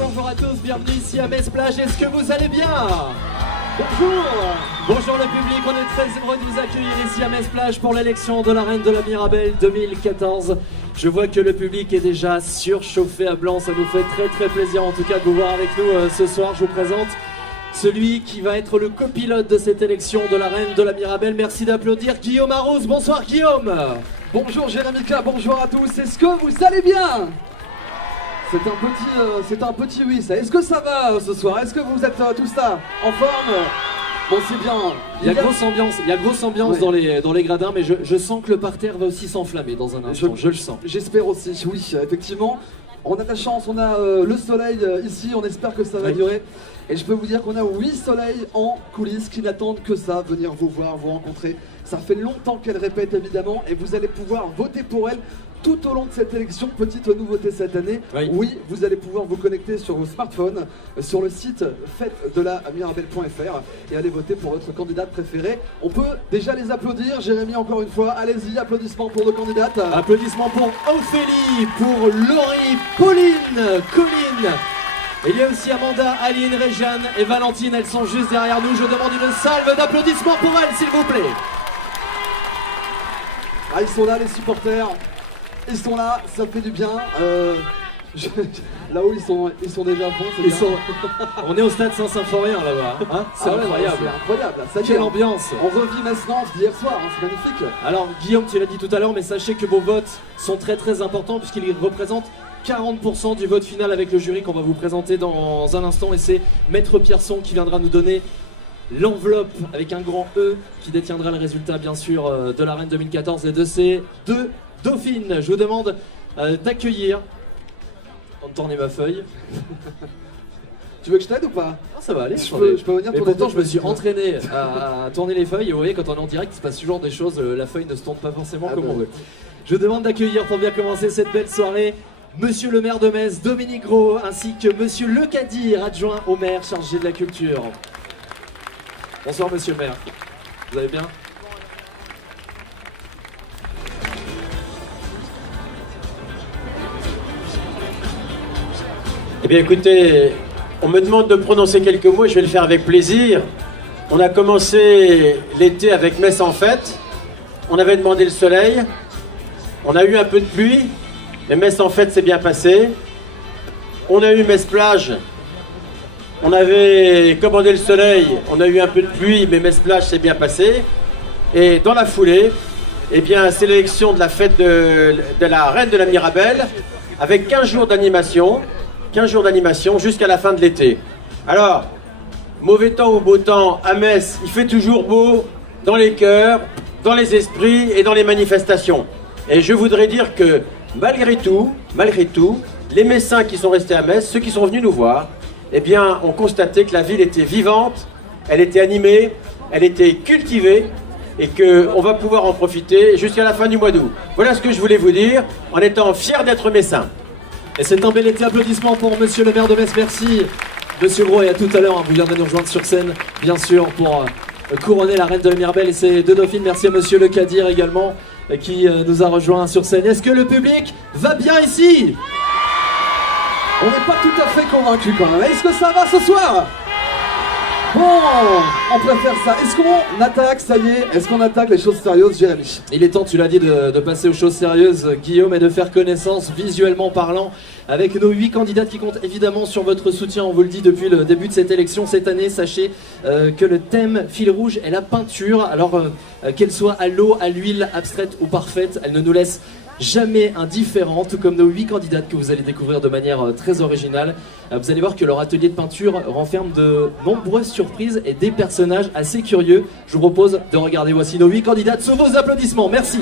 bonjour à tous, bienvenue ici à Metz-Plage, est-ce que vous allez bien? Bonjour. Bonjour le public, on est très heureux de vous accueillir ici à Metz-Plage pour l'élection de la Reine de la Mirabelle 2014. Je vois que le public est déjà surchauffé à blanc, ça nous fait très plaisir en tout cas de vous voir avec nous ce soir. Je vous présente celui qui va être le copilote de cette élection de la Reine de la Mirabelle. Merci d'applaudir Guillaume Arros. Bonsoir Guillaume. Bonjour Jérémy K, bonjour à tous, est-ce que vous allez bien? C'est un petit oui, ça. Est-ce que ça va ce soir? Est-ce que vous êtes tous là en forme? Bon, c'est bien. Il y a grosse ambiance ouais. dans les gradins, mais je sens que le parterre va aussi s'enflammer dans un instant, je le sens. J'espère aussi, oui, effectivement. On a de la chance, on a le soleil ici, on espère que ça va durer. Et je peux vous dire qu'on a 8 soleils en coulisses qui n'attendent que ça, venir vous voir, vous rencontrer. Ça fait longtemps qu'elle répète évidemment et vous allez pouvoir voter pour elle tout au long de cette élection. Petite nouveauté cette année, oui, vous allez pouvoir vous connecter sur vos smartphones, sur le site fêtedelamirabelle.fr et aller voter pour votre candidate préférée. On peut déjà les applaudir, Jérémy encore une fois, allez-y, applaudissements pour nos candidates. Applaudissements pour Ophélie, pour Laurie, Pauline, Colline. Il y a aussi Amanda, Aline, Réjeanne et Valentine, elles sont juste derrière nous. Je demande une salve d'applaudissements pour elles, s'il vous plaît. Ah, ils sont là, les supporters. Ils sont là, ça fait du bien. Là-haut, ils sont déjà à fond. On est au stade Saint-Symphorien là-bas. Hein, c'est incroyable. C'est incroyable. Ça quelle ambiance. On revit Metz-Nantes d'hier soir, hein, c'est magnifique. Alors, Guillaume, tu l'as dit tout à l'heure, mais sachez que vos votes sont très importants puisqu'ils représentent 40% du vote final avec le jury qu'on va vous présenter dans un instant. Et c'est Maître Pierson qui viendra nous donner l'enveloppe avec un grand E qui détiendra le résultat bien sûr de la Reine 2014 et de ces 2 dauphines. Je vous demande d'accueillir, de tourner ma feuille. Tu veux que je t'aide ou pas? Non, ça va aller. Je peux venir. Et pourtant je me suis entraîné à tourner les feuilles et vous voyez quand on est en direct il se passe toujours des choses, la feuille ne se tourne pas forcément comme on veut. Je vous demande d'accueillir pour bien commencer cette belle soirée Monsieur le maire de Metz, Dominique Gros, ainsi que Monsieur Le Kadir, adjoint au maire chargé de la culture. Bonsoir Monsieur le maire, vous allez bien? Eh bien écoutez, on me demande de prononcer quelques mots et je vais le faire avec plaisir. On a commencé l'été avec Metz en fête, on avait demandé le soleil, on a eu un peu de pluie, mais Metz en fête s'est bien passé. On a eu Metz-Plage. On avait commandé le soleil, on a eu un peu de pluie, mais Metz-Plage s'est bien passé. Et dans la foulée, eh bien, c'est l'élection de la fête de la Reine de la Mirabelle, avec 15 jours d'animation jusqu'à la fin de l'été. Alors, mauvais temps ou beau temps, à Metz, il fait toujours beau dans les cœurs, dans les esprits et dans les manifestations. Et je voudrais dire que, malgré tout, les Messins qui sont restés à Metz, ceux qui sont venus nous voir, eh bien, ont constaté que la ville était vivante, elle était animée, elle était cultivée et qu'on va pouvoir en profiter jusqu'à la fin du mois d'août. Voilà ce que je voulais vous dire en étant fier d'être messin. Et c'est un bel été, applaudissements pour Monsieur le maire de Metz, merci Monsieur Gros, et à tout à l'heure, vous viendrez nous rejoindre sur scène, bien sûr, pour couronner la Reine de la Mirabelle et ses 2 dauphines. Merci à Monsieur Le Kadir également, qui nous a rejoint sur scène. Est-ce que le public va bien ici? On n'est pas tout à fait convaincus quand même. Est-ce que ça va ce soir? Bon, on préfère ça. Est-ce qu'on attaque, ça y est? Est-ce qu'on attaque les choses sérieuses, Jérémy? Il est temps, tu l'as dit, de passer aux choses sérieuses, Guillaume, et de faire connaissance, visuellement parlant, avec nos 8 candidates qui comptent évidemment sur votre soutien. On vous le dit depuis le début de cette élection cette année. Sachez que le thème fil rouge est la peinture. Alors qu'elle soit à l'eau, à l'huile, abstraite ou parfaite, elle ne nous laisse jamais indifférents, tout comme nos 8 candidates que vous allez découvrir de manière très originale. Vous allez voir que leur atelier de peinture renferme de nombreuses surprises et des personnages assez curieux. Je vous propose de regarder, voici nos 8 candidates sous vos applaudissements. Merci.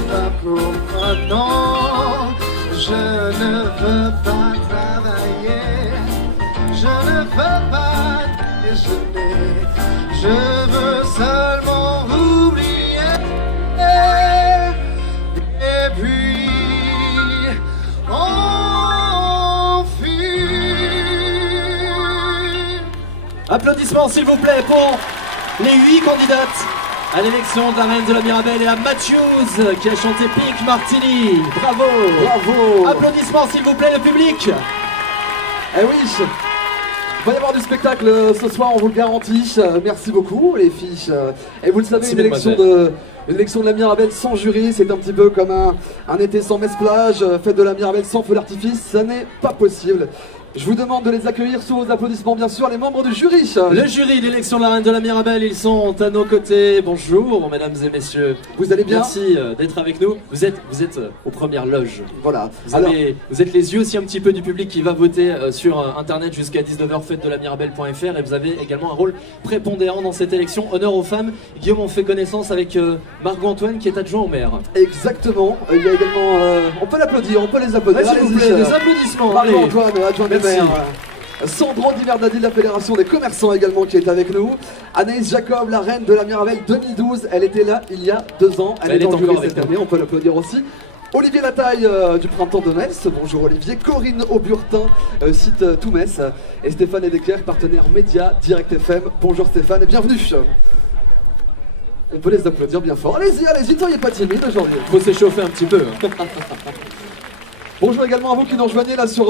c'est pas pour moi, non. Je ne veux pas travailler, je ne veux pas déjeuner, je veux seulement oublier. Et puis, on fuit. Applaudissements s'il vous plaît pour les 8 candidates à l'élection de la Reine de la Mirabelle et à Matthews qui a chanté Pink Martini. Bravo. Bravo. Applaudissements s'il vous plaît le public. Eh oui, il va y avoir du spectacle ce soir, on vous le garantit. Merci beaucoup les filles. Et vous le savez, Merci, une élection de la Mirabelle sans jury, c'est un petit peu comme un été sans Metz-Plage, fête de la Mirabelle sans feu d'artifice, ça n'est pas possible. Je vous demande de les accueillir sous vos applaudissements, bien sûr, les membres du jury. Le jury d'élection de la Reine de la Mirabelle, ils sont à nos côtés. Bonjour, mesdames et messieurs. Vous allez bien? Merci d'être avec nous. Vous êtes aux premières loges. Voilà. Vous êtes les yeux aussi un petit peu du public qui va voter sur internet jusqu'à 19h, fête-de-la-mirabelle.fr. Et vous avez également un rôle prépondérant dans cette élection. Honneur aux femmes. Guillaume, on fait connaissance avec Marc-Antoine qui est adjoint au maire. Exactement. Il y a également. On peut l'applaudir, on peut les applaudir. S'il vous plaît, des applaudissements. Marc-Antoine, adjoint du Merci. maire. Sandro Diverdadi de la Fédération des commerçants également qui est avec nous. Anaïs Jacob, la reine de la Mirabelle 2012, elle était là il y a 2 ans. Elle est en jury cette année, on peut l'applaudir aussi. Olivier Lataille du Printemps de Metz, bonjour Olivier. Corinne Auburtin, site Tout Metz. Et Stéphane Edeker, partenaire média Direct FM. Bonjour Stéphane et bienvenue. On peut les applaudir bien fort. Allez-y, allez-y, soyez pas timide aujourd'hui. Faut s'échauffer un petit peu. Bonjour également à vous qui nous rejoignez là sur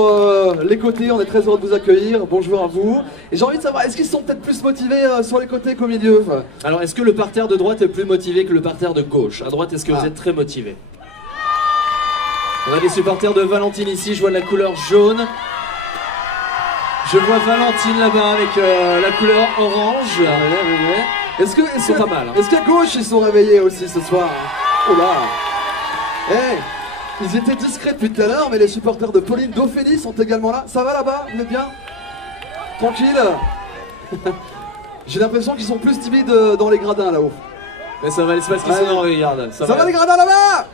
les côtés, on est très heureux de vous accueillir, bonjour à vous. Et j'ai envie de savoir, est-ce qu'ils sont peut-être plus motivés sur les côtés qu'au milieu? Alors, est-ce que le parterre de droite est plus motivé que le parterre de gauche? À droite, est-ce que vous êtes très motivés? On a des supporters de Valentine ici, je vois de la couleur jaune. Je vois Valentine là-bas avec la couleur orange. Est-ce que, Ils sont pas mal, hein. Est-ce qu'à gauche ils sont réveillés aussi ce soir? Oh là. Hey, ils étaient discrets depuis tout à l'heure, mais les supporters de Pauline Dauphény sont également là. Ça va là-bas? Vous êtes bien? Tranquille. J'ai l'impression qu'ils sont plus timides dans les gradins là-haut. Mais ça va aller se passer, Ouais. regarde. Ça va les gradins là-bas?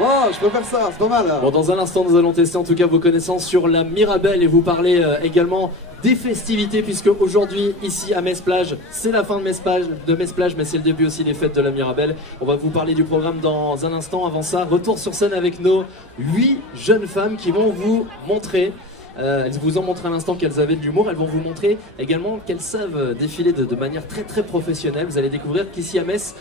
Oh, je peux faire ça, c'est pas mal. Bon, dans un instant, nous allons tester en tout cas vos connaissances sur la Mirabelle et vous parler également des festivités, puisque aujourd'hui, ici à Metz-Plage, c'est la fin de Metz-Plage, mais c'est le début aussi des fêtes de la Mirabelle. On va vous parler du programme dans un instant. Avant ça, retour sur scène avec nos 8 jeunes femmes qui vont vous montrer. Elles vous ont montré à l'instant qu'elles avaient de l'humour. Elles vont vous montrer également qu'elles savent défiler de manière très très professionnelle. Vous allez découvrir qu'ici à Metz,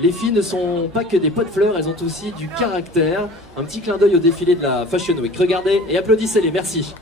les filles ne sont pas que des pots de fleurs, elles ont aussi du caractère. Un petit clin d'œil au défilé de la Fashion Week. Regardez et applaudissez-les, merci.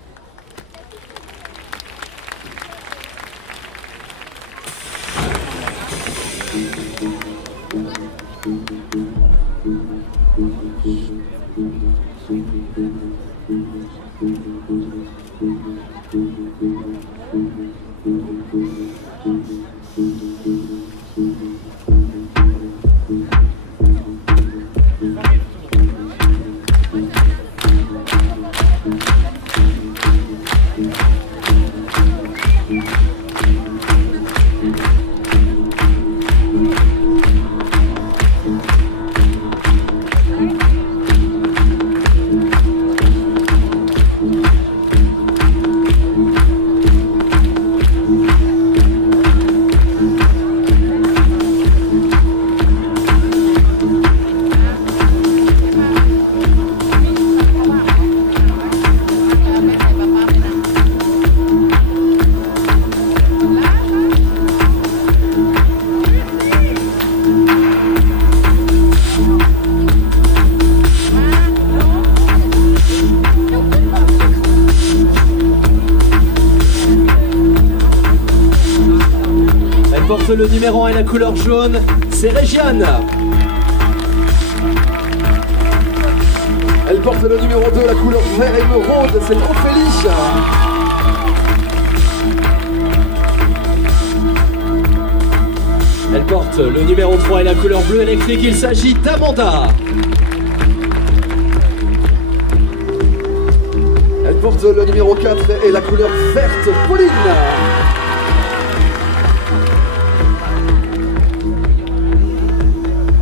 Le numéro 1 et la couleur jaune, c'est Régiane. Elle porte le numéro 2, la couleur vert émeraude, c'est Ophélie. Elle porte le numéro 3 et la couleur bleue électrique, il s'agit d'Amanda. Elle porte le numéro 4 et la couleur verte, Pauline.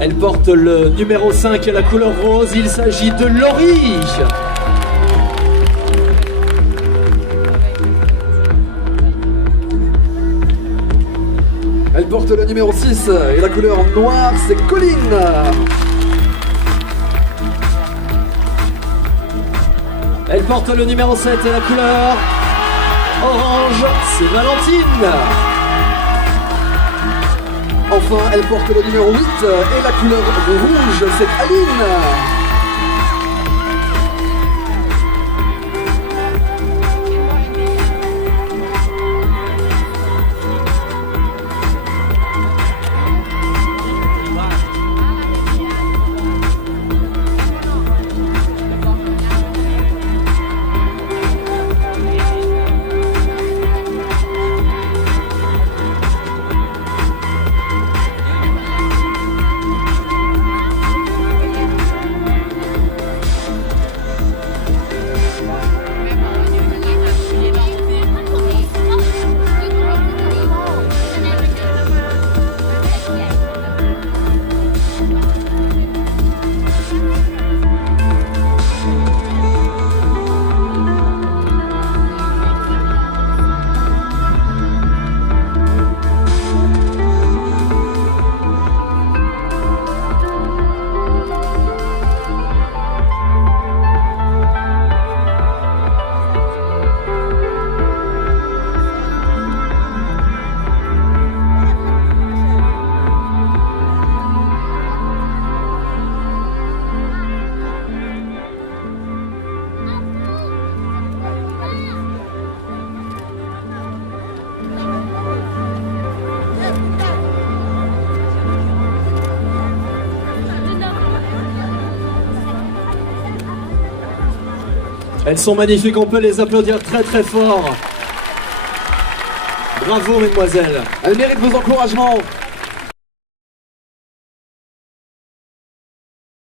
Elle porte porte le numéro 5, la couleur rose. Il s'agit de Laurie. Elle porte le numéro 6 et la couleur noire, c'est Colline. Elle porte le numéro 7 et la couleur orange, c'est Valentine. Enfin, elle porte le numéro 8 et la couleur rouge, c'est Aline. Elles sont magnifiques, on peut les applaudir très très fort. Bravo mesdemoiselles. Elle mérite vos encouragements.